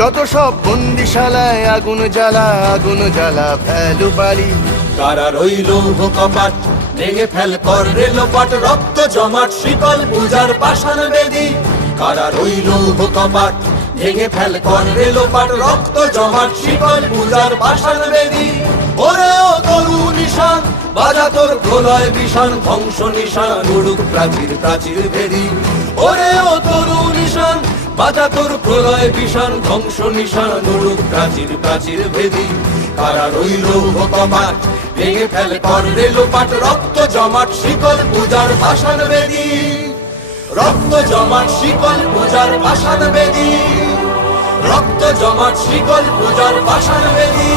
যত সব বন্দিশালায় আগুন জ্বালা ফেলু বাড়ি। কারা রইল কপাট ভেঙে ফেল কর রেলপাট, রক্ত জমাট শিকল পূজার পাষাণ বেদী। কারা রইল কপাট ভেঙে ফেল কর রেলপাট, রক্ত জমাট শিকল পূজার পাষাণ বেদী। ওরে ও তরু নিশান বাজা তোর প্রলয় বিষাণ, ধ্বংস নিশান উড়ুক প্রাচীর প্রাচীর ভেদি। ওরে ও তরু নিশান বাজা তোর প্রলয় বিষাণ, ধ্বংস নিশান উড়ুক প্রাচীর প্রাচীর ভেদি। কারা রইল কপাট ভেঙে ফেল কর রেলপাট, রক্ত জমাট শিকল পূজার পাষাণ বেদী। রক্ত জমাট শিকল পূজার পাষাণ বেদী, রক্ত জমাট শিকল পূজার পাষাণ বেদী।